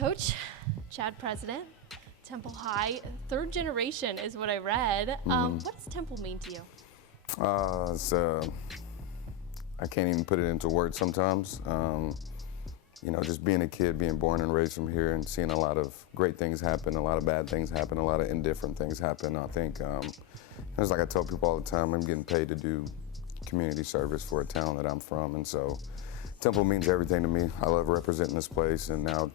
Coach, Chad President, Temple High, third generation is what I read. What does Temple mean to you? I can't even put it into words sometimes. You know, just being a kid, being born and raised from here and seeing a lot of great things happen, a lot of bad things happen, a lot of indifferent things happen. I think, it's like I tell people all the time, I'm getting paid to do community service for a town that I'm from. And so Temple means everything to me. I love representing this place and now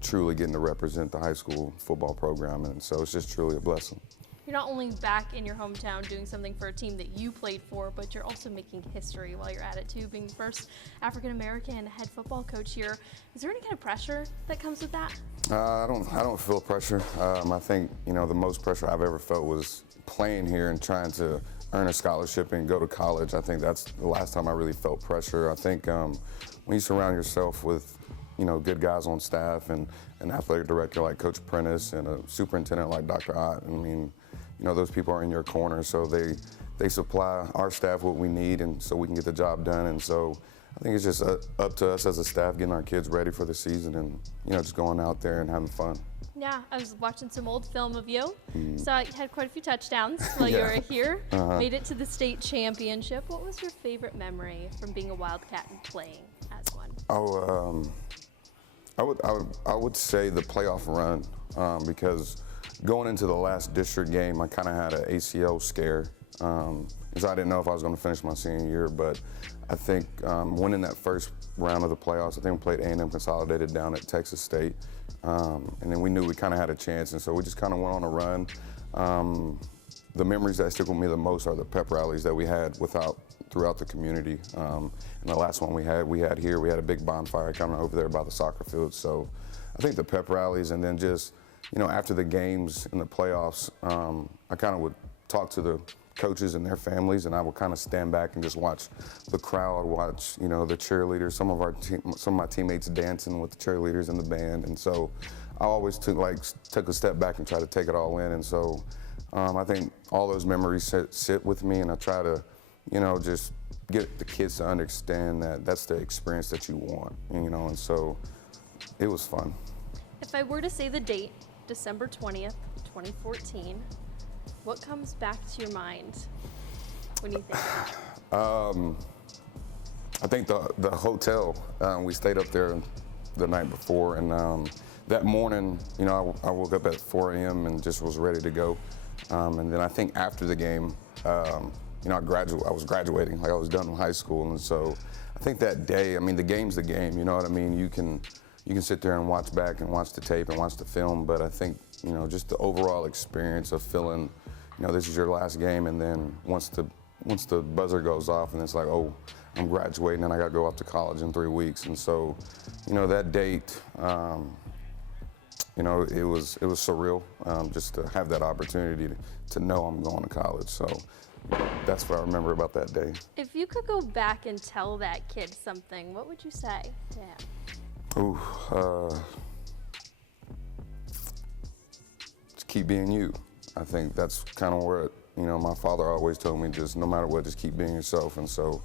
truly getting to represent the high school football program. And so it's just truly a blessing. You're not only back in your hometown doing something for a team that you played for, but you're also making history while you're at it too, being the first African-American head football coach here. Is there any kind of pressure that comes with that? I don't feel pressure. I think, you know, the most pressure I've ever felt was playing here and trying to earn a scholarship and go to college. I think that's the last time I really felt pressure. I think when you surround yourself with, you know, good guys on staff and an athletic director like Coach Prentice and a superintendent like Dr. Ott, I mean, you know, those people are in your corner, so they supply our staff what we need, and so we can get the job done. And so I think it's just up to us as a staff getting our kids ready for the season and, you know, just going out there and having fun. Yeah, I was watching some old film of you. Saw you had quite a few touchdowns while you were here. Made it to the state championship. What was your favorite memory from being a Wildcat and playing as one? Oh, I would say the playoff run because going into the last district game, I kind of had an ACL scare because I didn't know if I was going to finish my senior year. But I think winning that first round of the playoffs, I think we played A&M Consolidated down at Texas State. And then we knew we kind of had a chance, and so we just kind of went on a run. The memories that stick with me the most are the pep rallies that we had throughout the community. And the last one we had here, we had a big bonfire kind of over there by the soccer field. So I think the pep rallies, and then just, you know, after the games in the playoffs, I kind of would talk to the coaches and their families, and I would kind of stand back and just watch the crowd, watch, you know, the cheerleaders, some of my teammates dancing with the cheerleaders in the band. And so I always took a step back and try to take it all in. And so I think all those memories sit with me, and I try to, you know, just get the kids to understand that that's the experience that you want, you know, and so it was fun. If I were to say the date, December 20th, 2014, what comes back to your mind when you think of it? I think the hotel, we stayed up there the night before, and that morning, you know, I woke up at 4 a.m. and just was ready to go. And then I think after the game, you know, I was graduating, like I was done with high school, and so I think that day, I mean, the game's the game, you know what I mean? You can sit there and watch back and watch the tape and watch the film, but I think, you know, just the overall experience of feeling, you know, this is your last game, and then once the buzzer goes off and it's like, oh, I'm graduating and I got to go off to college in 3 weeks. And so, you know, that date, you know, it was surreal just to have that opportunity to know I'm going to college. So that's what I remember about that day. If you could go back and tell that kid something, what would you say to him? Ooh, just keep being you. I think that's kind of where, you know, my father always told me, just no matter what, just keep being yourself. And so,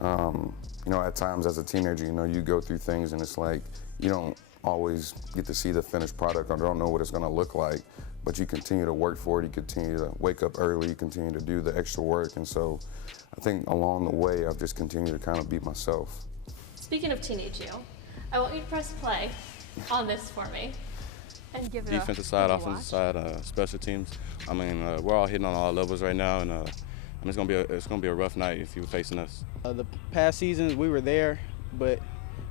you know, at times as a teenager, you know, you go through things and it's like you don't always get to see the finished product or don't know what it's going to look like, but you continue to work for it, you continue to wake up early, you continue to do the extra work. And so I think along the way, I've just continued to kind of be myself. Speaking of teenage you, I want you to press play on this for me. And give it defensive side, offensive side, special teams. I mean, we're all hitting on all levels right now, and it's gonna be a rough night if you're facing us. The past seasons we were there, but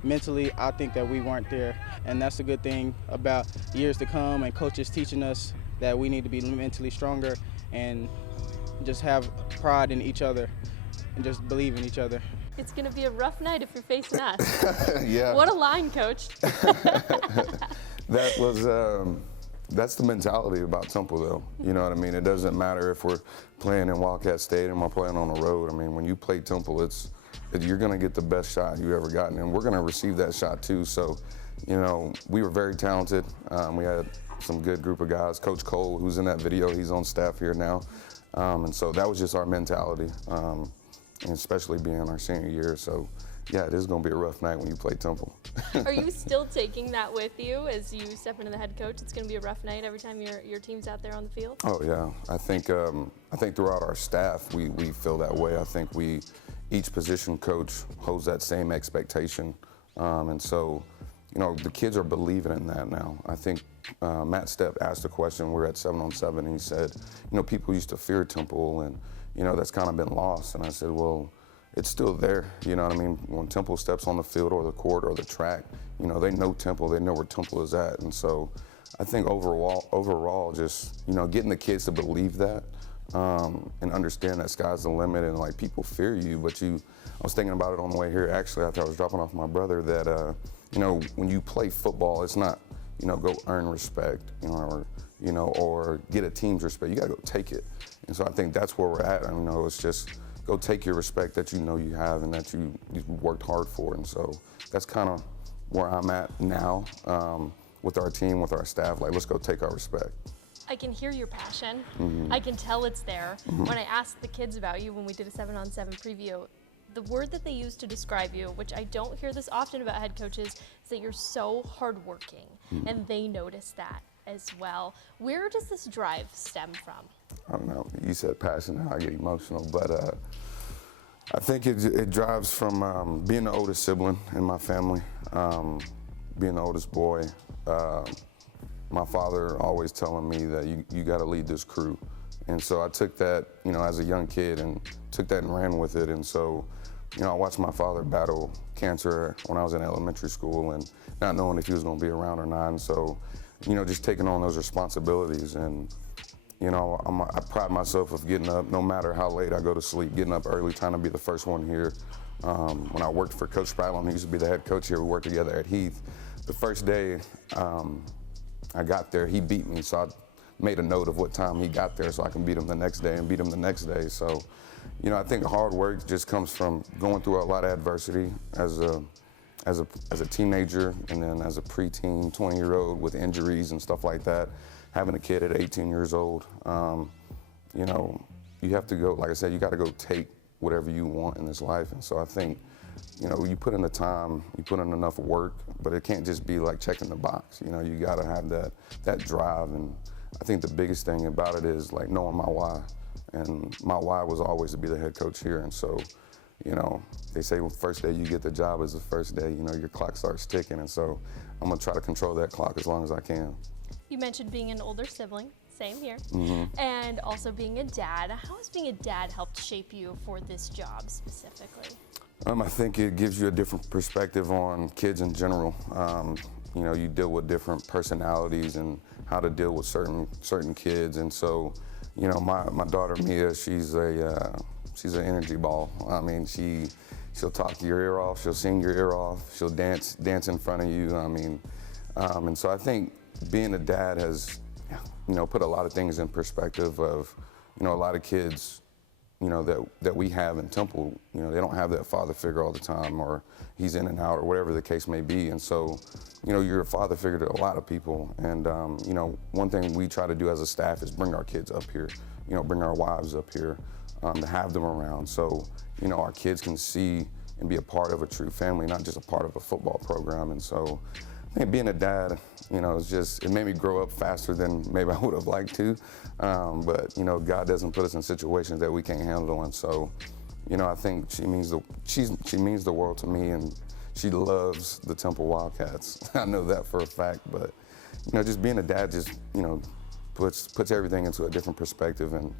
mentally I think that we weren't there, and that's the good thing about years to come and coaches teaching us that we need to be mentally stronger and just have pride in each other and just believe in each other. It's gonna be a rough night if you're facing us. Yeah. What a line, Coach. That's the mentality about Temple, though. You know what I mean? It doesn't matter if we're playing in Wildcat Stadium or playing on the road. I mean, when you play Temple, you're going to get the best shot you've ever gotten, and we're going to receive that shot too. So, you know, we were very talented. We had some good group of guys. Coach Cole, who's in that video, he's on staff here now. And so that was just our mentality, and especially being our senior year. So yeah, it is going to be a rough night when you play Temple. Are you still taking that with you as you step into the head coach? It's going to be a rough night every time your team's out there on the field? Oh, yeah. I think throughout our staff, we feel that way. I think each position coach holds that same expectation. And so, the kids are believing in that now. I think Matt Stepp asked a question. We're at 7-on-7, and he said, people used to fear Temple, and, that's kind of been lost. And I said, well, it's still there, you know what I mean? When Temple steps on the field or the court or the track, they know Temple, they know where Temple is at. And so I think overall just, getting the kids to believe that and understand that sky's the limit and like people fear you, but I was thinking about it on the way here, actually, after I was dropping off my brother, that, when you play football, it's not, go earn respect, or get a team's respect. You gotta go take it. And so I think that's where we're at. It's just, go take your respect that you have and that you've worked hard for. And so that's kind of where I'm at now with our team, with our staff. Like, let's go take our respect. I can hear your passion. I can tell it's there. When I asked the kids about you when we did a 7-on-7 preview, the word that they used to describe you, which I don't hear this often about head coaches, is that you're so hardworking, and they notice that as well. Where does this drive stem from? I don't know. You said passion, I get emotional, but I think it drives from being the oldest sibling in my family, being the oldest boy. My father always telling me that you got to lead this crew. And so I took that, as a young kid and took that and ran with it. And so, I watched my father battle cancer when I was in elementary school and not knowing if he was going to be around or not. And so, just taking on those responsibilities. And, I pride myself of getting up, no matter how late I go to sleep, getting up early, trying to be the first one here. When I worked for Coach Spradlin, he used to be the head coach here. We worked together at Heath. The first day I got there, he beat me. So I made a note of what time he got there so I can beat him the next day and beat him the next day. So, I think hard work just comes from going through a lot of adversity as a teenager and then as a preteen, 20-year-old with injuries and stuff like that. Having a kid at 18 years old, you have to go, like I said, you got to go take whatever you want in this life. And so I think, you put in the time, you put in enough work, but it can't just be like checking the box. You got to have that drive. And I think the biggest thing about it is like knowing my why. And my why was always to be the head coach here. And so, they say well, first day you get the job is the first day, your clock starts ticking. And so I'm going to try to control that clock as long as I can. You mentioned being an older sibling, same here, and also being a dad. How has being a dad helped shape you for this job specifically? I think it gives you a different perspective on kids in general. You deal with different personalities and how to deal with certain kids. And so, my daughter Mia, she's an energy ball. I mean, she'll talk your ear off, she'll sing your ear off, she'll dance in front of you. I mean, and so I think being a dad has, put a lot of things in perspective of, a lot of kids, that we have in Temple, they don't have that father figure all the time, or he's in and out, or whatever the case may be. And so, you're a father figure to a lot of people. And, one thing we try to do as a staff is bring our kids up here, bring our wives up here, to have them around. So, our kids can see and be a part of a true family, not just a part of a football program. And so, I think being a dad, it made me grow up faster than maybe I would have liked to. But, God doesn't put us in situations that we can't handle. And so, I think she means the world to me, and she loves the Temple Wildcats. I know that for a fact. But, just being a dad just, puts everything into a different perspective. And,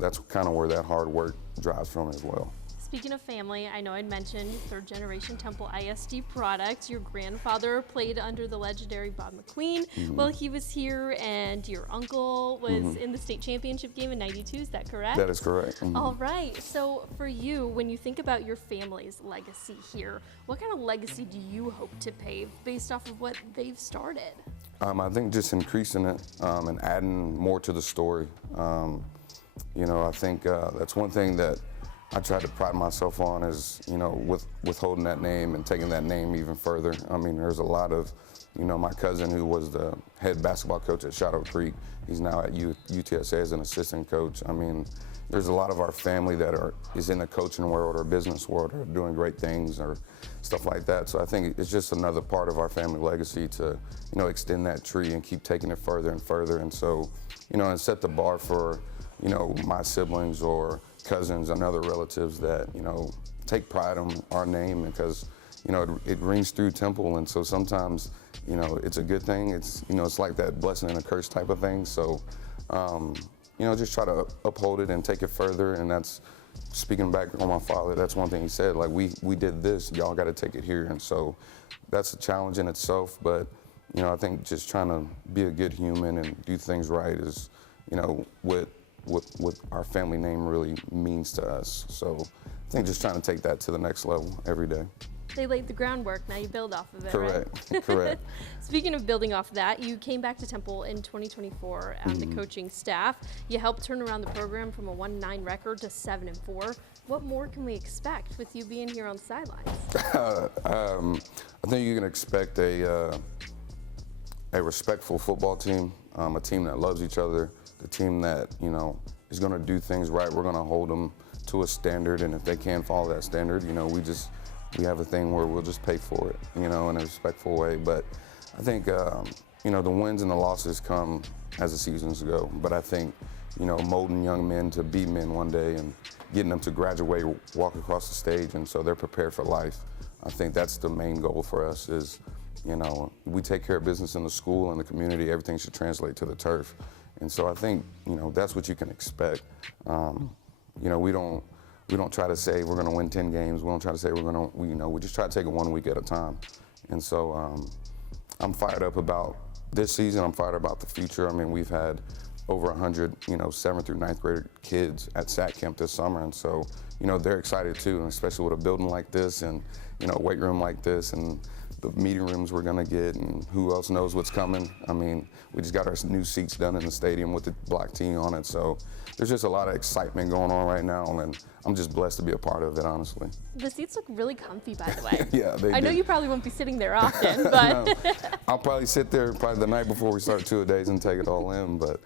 that's kind of where that hard work drives from as well. Speaking of family, I know I'd mentioned third-generation Temple ISD product. Your grandfather played under the legendary Bob McQueen while he was here, and your uncle was in the state championship game in '92. Is that correct? That is correct. All right. So for you, when you think about your family's legacy here, what kind of legacy do you hope to pave based off of what they've started? I think just increasing it and adding more to the story. I think that's one thing that I try to pride myself on is, with withholding that name and taking that name even further. I mean, there's a lot of, my cousin who was the head basketball coach at Shadow Creek, he's now at UTSA as an assistant coach. I mean, there's a lot of our family that is in the coaching world or business world or doing great things or stuff like that. So I think it's just another part of our family legacy to, extend that tree and keep taking it further and further. And so, and set the bar for, my siblings or cousins and other relatives that, take pride in our name because, it rings through Temple. And so sometimes, it's a good thing. It's like that blessing and a curse type of thing. So, just try to uphold it and take it further. And that's, speaking back on my father, that's one thing he said, like, we did this, y'all got to take it here. And so that's a challenge in itself. But, I think just trying to be a good human and do things right is, what our family name really means to us. So I think just trying to take that to the next level every day. They laid the groundwork, now you build off of it, Correct, right? correct. Speaking of building off of that, you came back to Temple in 2024 on the coaching staff. You helped turn around the program from a 1-9 record to 7-4. What more can we expect with you being here on the sidelines? I think you can expect a respectful football team, a team that loves each other, the team that, is going to do things right. We're going to hold them to a standard, and if they can't follow that standard, we have a thing where we'll just pay for it, in a respectful way. But I think, the wins and the losses come as the seasons go. But I think, molding young men to be men one day and getting them to graduate, walk across the stage, and so they're prepared for life. I think that's the main goal for us is, we take care of business in the school and the community, everything should translate to the turf. And so I think, that's what you can expect. We don't try to say we're going to win 10 games. We don't try to say we just try to take it 1 week at a time. And so I'm fired up about this season. I'm fired up about the future. I mean, we've had over 100, 7th through 9th grade kids at SAC camp this summer. And so, they're excited too, and especially with a building like this and, a weight room like this and the meeting rooms we're gonna get and who else knows what's coming. I mean, we just got our new seats done in the stadium with the black tee on it. So there's just a lot of excitement going on right now, and I'm just blessed to be a part of it, honestly. The seats look really comfy, by the way. Yeah, they I know do. you probably won't be sitting there often, but. No, I'll probably sit there probably the night before we start two-a-days and take it all in, but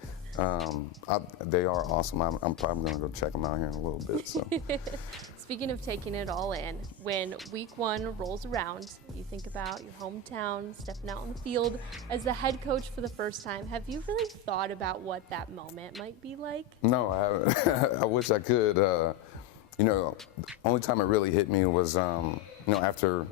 they are awesome. I'm probably gonna go check them out here in a little bit. So. Speaking of taking it all in, when week 1 rolls around, you think about your hometown, stepping out on the field as the head coach for the first time. Have you really thought about what that moment might be like? No, I haven't. I wish I could. Only time it really hit me was, after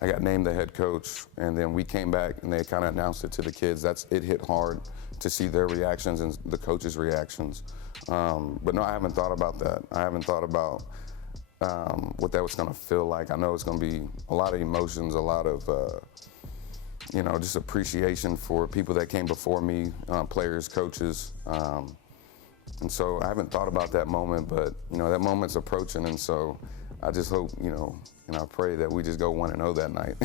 I got named the head coach, and then we came back and they kind of announced it to the kids. It hit hard to see their reactions and the coaches' reactions. But no, I haven't thought about that. I haven't thought about what that was going to feel like. I know it's going to be a lot of emotions, a lot of, just appreciation for people that came before me, players, coaches. And so I haven't thought about that moment, but, that moment's approaching. And so I just hope, and I pray that we just go 1-0 that night.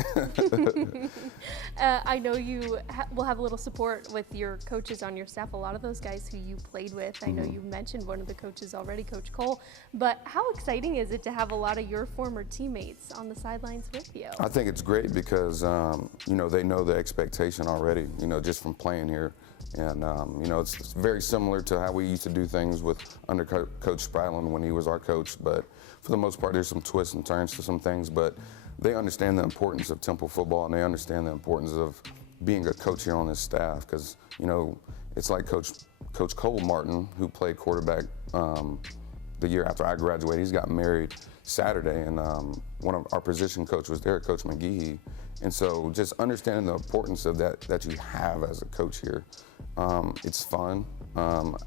I know you will have a little support with your coaches on your staff, a lot of those guys who you played with. I know you mentioned one of the coaches already, Coach Cole. But how exciting is it to have a lot of your former teammates on the sidelines with you? I think it's great because, they know the expectation already, just from playing here. And, it's very similar to how we used to do things with under Coach Spradlin when he was our coach. But for the most part, there's some twists and turns to some things. But they understand the importance of Temple football, and they understand the importance of being a coach here on this staff. Because, it's like Coach Cole Martin, who played quarterback the year after I graduated. He's got married Saturday, and one of our position coach was there, Coach McGehee. And so just understanding the importance of that you have as a coach here. It's fun.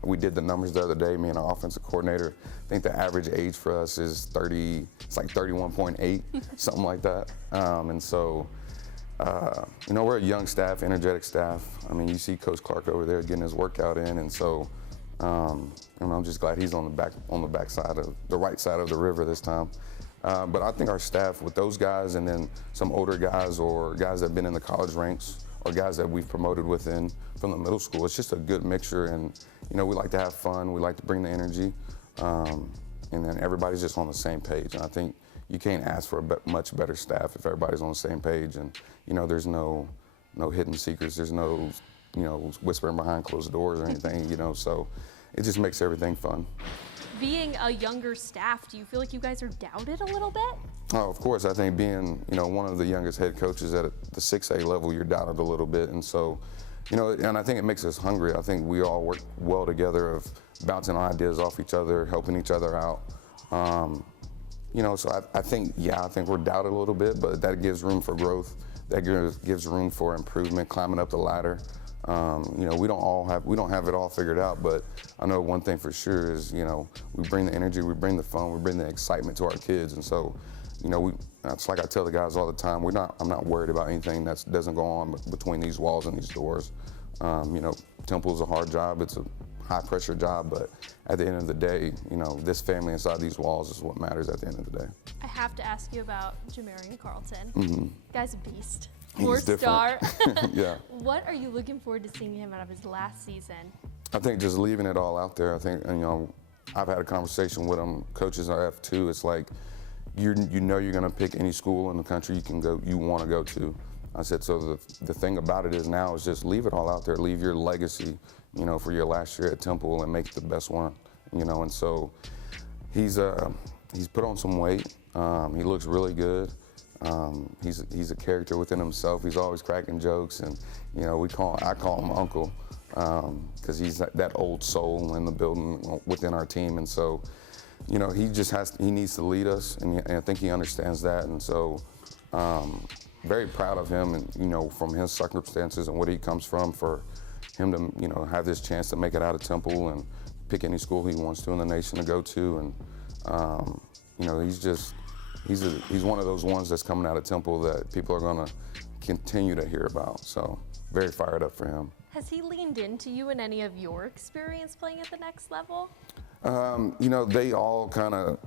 We did the numbers the other day, me and our offensive coordinator. I think the average age for us is 30, it's like 31.8, something like that. And so, we're a young staff, energetic staff. I mean, you see Coach Clark over there getting his workout in, and so, I'm just glad he's on the back side of the right side of the river this time. But I think our staff with those guys and then some older guys or guys that have been in the college ranks or guys that we've promoted within from the middle school, it's just a good mixture. And, we like to have fun. We like to bring the energy. And then everybody's just on the same page. And I think you can't ask for a much better staff if everybody's on the same page. And, there's no hidden secrets. There's no, whispering behind closed doors or anything, so it just makes everything fun. Being a younger staff, do you feel like you guys are doubted a little bit? Oh, of course. I think being, one of the youngest head coaches at the 6A level, you're doubted a little bit. And so, and I think it makes us hungry. I think we all work well together of bouncing ideas off each other, helping each other out. So I think we're doubted a little bit, but that gives room for growth. That gives room for improvement, climbing up the ladder. We don't have it all figured out, but I know one thing for sure is, we bring the energy, we bring the fun, we bring the excitement to our kids. And so, it's like I tell the guys all the time, I'm not worried about anything that doesn't go on between these walls and these doors. Temple's a hard job, it's a high pressure job, but at the end of the day, this family inside these walls is what matters at the end of the day. I have to ask you about Jamarian Carlton. Mm-hmm. Guy's a beast. He's Four-star. Yeah. What are you looking forward to seeing him out of his last season? I think just leaving it all out there. I think, I've had a conversation with him, coaches at F2. It's like, you're going to pick any school in the country you want to go to. I said, so the thing about it is now is just leave it all out there. Leave your legacy, for your last year at Temple and make the best one, And so he's put on some weight. He looks really good. He's a character within himself. He's always cracking jokes, and I call him Uncle because he's that old soul in the building within our team. And so, he needs to lead us, and I think he understands that. And so, very proud of him, and from his circumstances and what he comes from, for him to have this chance to make it out of Temple and pick any school he wants to in the nation to go to, and he's one of those ones that's coming out of Temple that people are going to continue to hear about. So very fired up for him. Has he leaned into you in any of your experience playing at the next level? They all kind of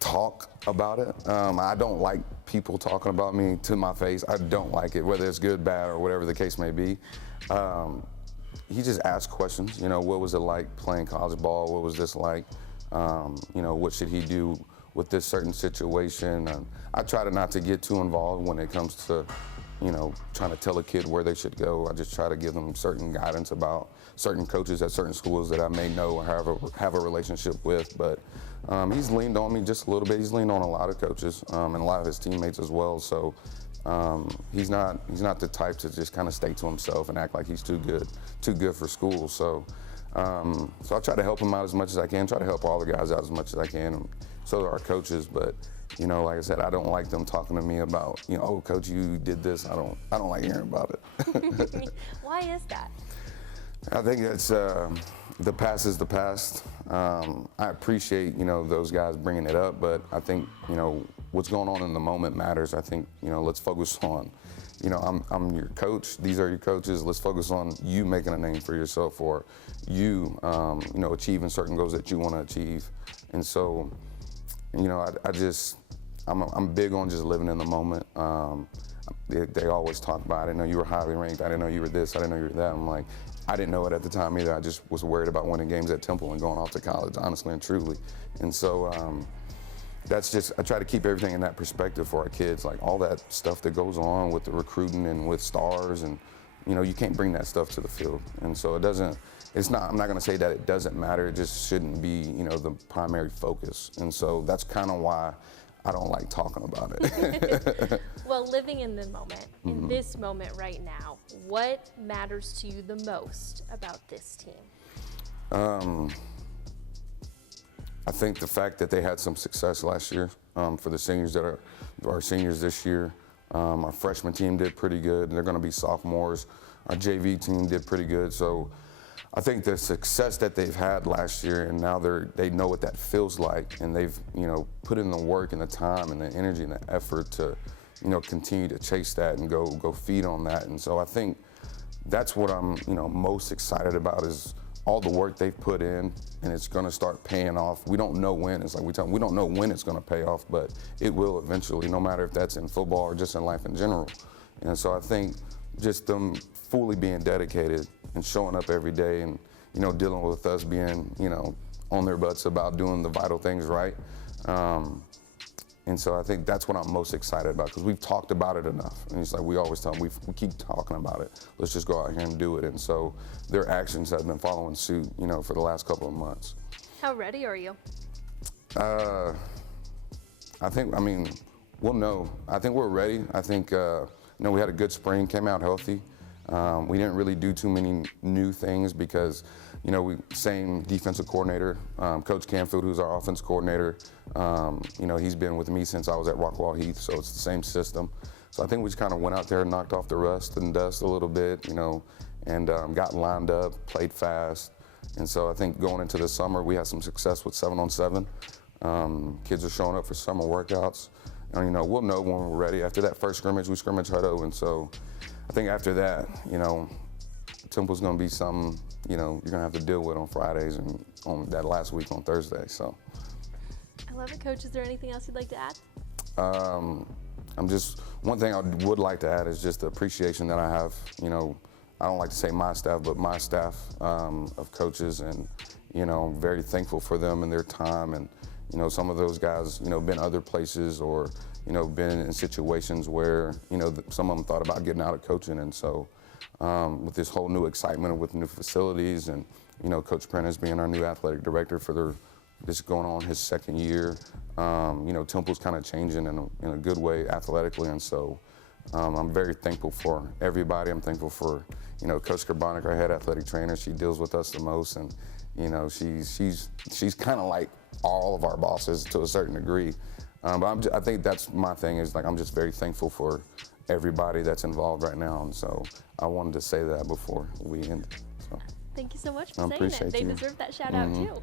talk about it. I don't like people talking about me to my face. I don't like it, whether it's good, bad, or whatever the case may be. He just asks questions. What was it like playing college ball? What was this like? What should he do with this certain situation? And I try to not to get too involved when it comes to, trying to tell a kid where they should go. I just try to give them certain guidance about certain coaches at certain schools that I may know or have a relationship with. But he's leaned on me just a little bit. He's leaned on a lot of coaches and a lot of his teammates as well. So he's not the type to just kind of stay to himself and act like he's too good for school. So I try to help him out as much as I can. Try to help all the guys out as much as I can. And so do our coaches. But like I said, I don't like them talking to me about, oh, coach, you did this. I don't like hearing about it. Why is that? I think it's the past is the past. I appreciate those guys bringing it up, but I think what's going on in the moment matters. I think let's focus on I'm your coach. These are your coaches. Let's focus on you making a name for yourself, or you achieving certain goals that you want to achieve. And so I'm big on just living in the moment. They always talk about, I didn't know you were highly ranked. I didn't know you were this. I didn't know you were that. I'm like, I didn't know it at the time either. I just was worried about winning games at Temple and going off to college, honestly and truly. And so I try to keep everything in that perspective for our kids, like all that stuff that goes on with the recruiting and with stars, and you can't bring that stuff to the field. And so I'm not gonna say that it doesn't matter, it just shouldn't be, the primary focus. And so that's kind of why I don't like talking about it. Well, living in the moment, in this moment right now, what matters to you the most about this team? I think the fact that they had some success last year, for the seniors that are our seniors this year. Our freshman team did pretty good. They're going to be sophomores. Our JV team did pretty good. So I think the success that they've had last year, and now they know what that feels like, and they've put in the work and the time and the energy and the effort to continue to chase that and go feed on that. And so I think that's what I'm most excited about, is all the work they've put in, and it's going to start paying off. We don't know when. It's like we don't know when it's going to pay off, but it will eventually, no matter if that's in football or just in life in general. And so I think just them fully being dedicated and showing up every day, and dealing with us being on their butts about doing the vital things right. And so I think that's what I'm most excited about, because we've talked about it enough. And it's like we always tell them, we keep talking about it. Let's just go out here and do it. And so their actions have been following suit, for the last couple of months. How ready are you? I mean, we'll know. I think we're ready. I think, we had a good spring, came out healthy. We didn't really do too many new things because, same defensive coordinator, Coach Canfield, who's our offense coordinator. He's been with me since I was at Rockwall Heath, so it's the same system. So I think we just kind of went out there and knocked off the rust and dust a little bit, and got lined up, played fast. And so I think going into the summer, we had some success with 7-on-7. Kids are showing up for summer workouts. And, we'll know when we're ready. After that first scrimmage, we scrimmage Hutto. And so I think after that, Temple's going to be something, you're going to have to deal with on Fridays and on that last week on Thursday. So I love it, Coach. Is there anything else you'd like to add? One thing I would like to add is just the appreciation that I have, I don't like to say my staff, but my staff of coaches, and I'm very thankful for them and their time. And some of those guys, been other places or been in situations where some of them thought about getting out of coaching. And so with this whole new excitement with new facilities and Coach Prentice being our new athletic director for this going on his second year, Temple's kind of changing in a good way athletically. And so I'm very thankful for everybody. I'm thankful for Coach Karbonik, our head athletic trainer. She deals with us the most, and she's kind of like all of our bosses to a certain degree. But I think that's my thing is I'm just very thankful for everybody that's involved right now, and so I wanted to say that before we end. So Thank you so much for I saying it. appreciate They you. deserve that shout out too.